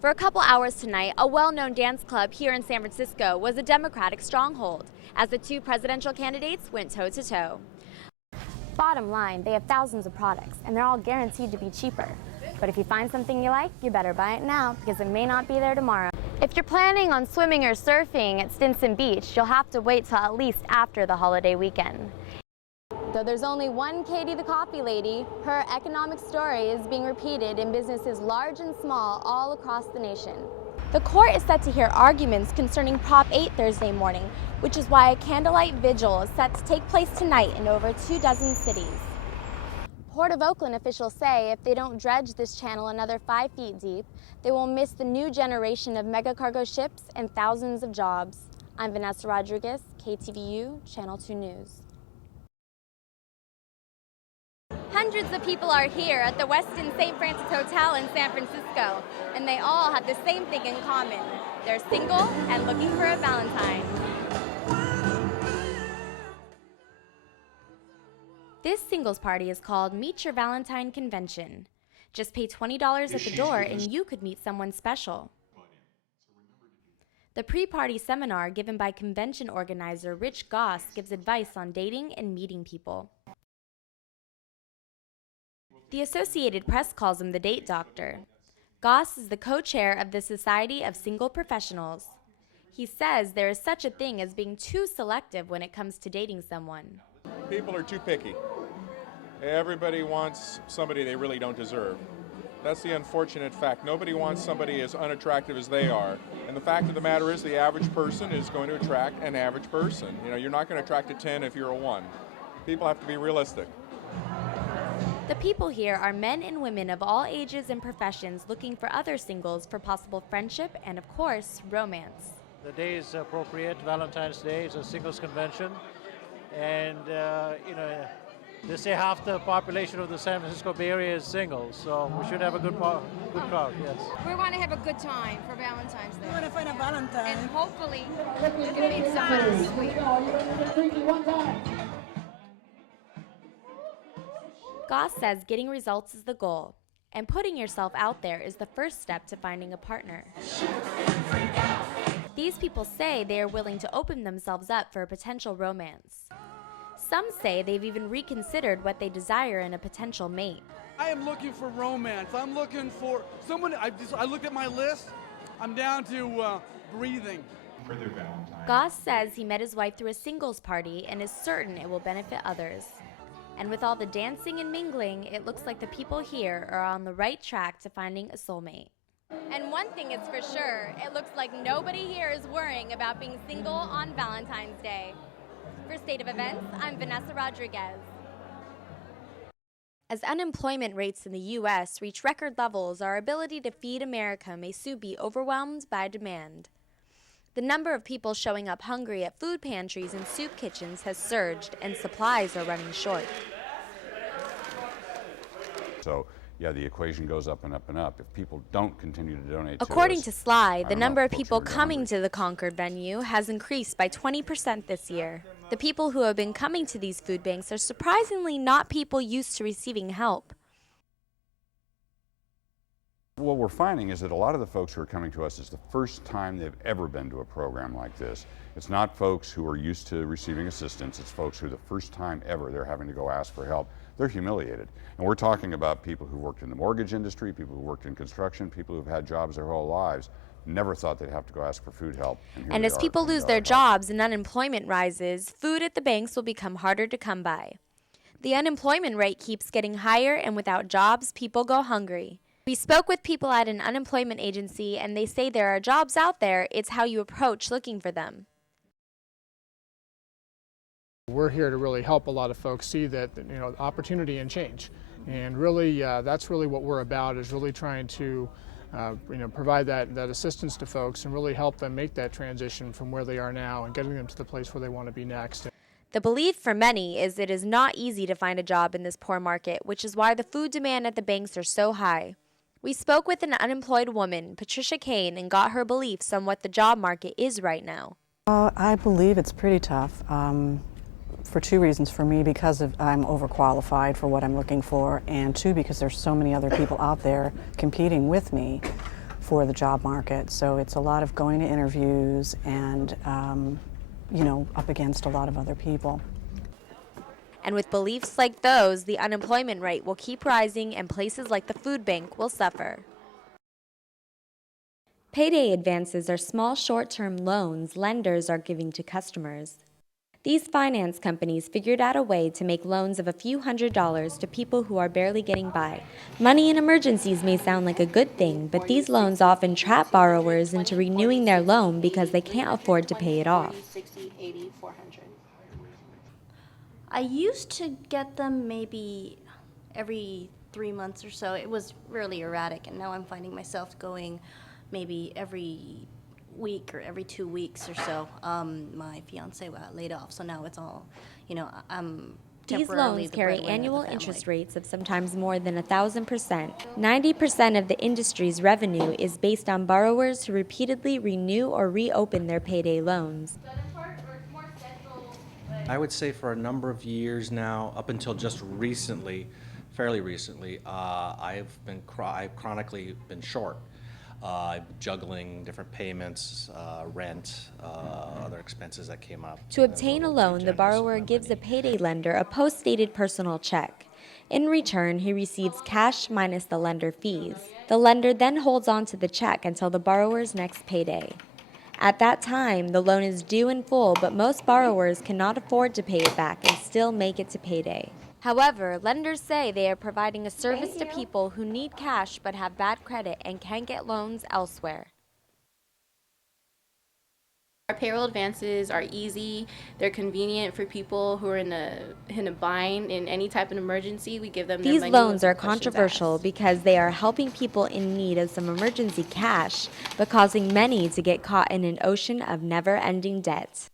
For a couple hours tonight, a well-known dance club here in San Francisco was a Democratic stronghold as the two presidential candidates went toe-to-toe. Bottom line, they have thousands of products and they're all guaranteed to be cheaper. But if you find something you like, you better buy it now because it may not be there tomorrow. If you're planning on swimming or surfing at Stinson Beach, you'll have to wait till at least after the holiday weekend. Though there's only one Katie the Coffee Lady, her economic story is being repeated in businesses large and small all across the nation. The court is set to hear arguments concerning Prop 8 Thursday morning, which is why a candlelight vigil is set to take place tonight in over 24 cities. Port of Oakland officials say if they don't dredge this channel another 5 feet deep, they will miss the new generation of mega cargo ships and thousands of jobs. I'm Vanessa Rodriguez, KTVU, Channel 2 News. Hundreds of people are here at the Westin St. Francis Hotel in San Francisco, and they all have the same thing in common. They're single and looking for a Valentine. This singles party is called Meet Your Valentine Convention. Just pay $20 at the door and you could meet someone special. The pre-party seminar given by convention organizer Rich Goss gives advice on dating and meeting people. The Associated Press calls him the date doctor. Goss is the co-chair of the Society of Single Professionals. He says there is such a thing as being too selective when it comes to dating someone. People are too picky. Everybody wants somebody they really don't deserve. That's the unfortunate fact. Nobody wants somebody as unattractive as they are. And the fact of the matter is the average person is going to attract an average person. You know, you're not going to attract a 10 if you're a 1. People have to be realistic. The people here are men and women of all ages and professions looking for other singles for possible friendship and, of course, romance. The day is appropriate. Valentine's Day is a singles convention. And, they say half the population of the San Francisco Bay Area is single, so we should have a good crowd, yes. We want to have a good time for Valentine's Day. We want to find a Valentine. And hopefully we can meet someone sweet. Goss says getting results is the goal, and putting yourself out there is the first step to finding a partner. These people say they are willing to open themselves up for a potential romance. Some say they've even reconsidered what they desire in a potential mate. I am looking for romance. I'm looking for someone. I looked at my list. I'm down to breathing. Goss says he met his wife through a singles party and is certain it will benefit others. And with all the dancing and mingling, it looks like the people here are on the right track to finding a soulmate. And one thing is for sure, it looks like nobody here is worrying about being single on Valentine's Day. For State of Events, I'm Vanessa Rodriguez. As unemployment rates in the U.S. reach record levels, our ability to feed America may soon be overwhelmed by demand. The number of people showing up hungry at food pantries and soup kitchens has surged, and supplies are running short. So, yeah, the equation goes up and up and up. If people don't continue to donate According to us, to Sly, the number of folks people are gonna be coming hungry. to the Concord venue has increased by 20% this year. The people who have been coming to these food banks are surprisingly not people used to receiving help. What we're finding is that a lot of the folks who are coming to us is the first time they've ever been to a program like this. It's not folks who are used to receiving assistance, it's folks who the first time ever they're having to go ask for help. They're humiliated. And we're talking about people who worked in the mortgage industry, people who worked in construction, people who've had jobs their whole lives, never thought they'd have to go ask for food help. And as people lose their jobs and unemployment rises, food at the banks will become harder to come by. The unemployment rate keeps getting higher, and without jobs, people go hungry. We spoke with people at an unemployment agency, and they say there are jobs out there, it's how you approach looking for them. We're here to really help a lot of folks see that, opportunity and change. And really, that's really what we're about, is really trying to provide that assistance to folks and really help them make that transition from where they are now and getting them to the place where they want to be next. The belief for many is it is not easy to find a job in this poor market, which is why the food demand at the banks are so high. We spoke with an unemployed woman, Patricia Kane, and got her beliefs on what the job market is right now. I believe it's pretty tough for two reasons. For me, because I'm overqualified for what I'm looking for, and two, because there's so many other people out there competing with me for the job market. So it's a lot of going to interviews and, you know, up against a lot of other people. And with beliefs like those, the unemployment rate will keep rising and places like the food bank will suffer. Payday advances are small short-term loans lenders are giving to customers. These finance companies figured out a way to make loans of a few $100s to people who are barely getting by. Money in emergencies may sound like a good thing, but these loans often trap borrowers into renewing their loan because they can't afford to pay it off. I used to get them maybe every 3 months or so. It was really erratic, and now I'm finding myself going maybe every week or every 2 weeks or so. My fiance got laid off, so now it's all, you know, I'm These temporarily loans the carry breadwinner of the annual family. interest rates of sometimes more than 1,000%. 90% of the industry's revenue is based on borrowers who repeatedly renew or reopen their payday loans. I would say for a number of years now, up until just recently, fairly recently, I've chronically been short. Juggling different payments, rent, other expenses that came up. To obtain a loan, the borrower gives a payday lender a post-dated personal check. In return, he receives cash minus the lender fees. The lender then holds on to the check until the borrower's next payday. At that time, the loan is due in full, but most borrowers cannot afford to pay it back and still make it to payday. However, lenders say they are providing a service to people who need cash but have bad credit and can't get loans elsewhere. Our payroll advances are easy. They're convenient for people who are in a bind in any type of emergency. We give them their These money loans with no are questions controversial asked. because they are helping people in need of some emergency cash, but causing many to get caught in an ocean of never-ending debt.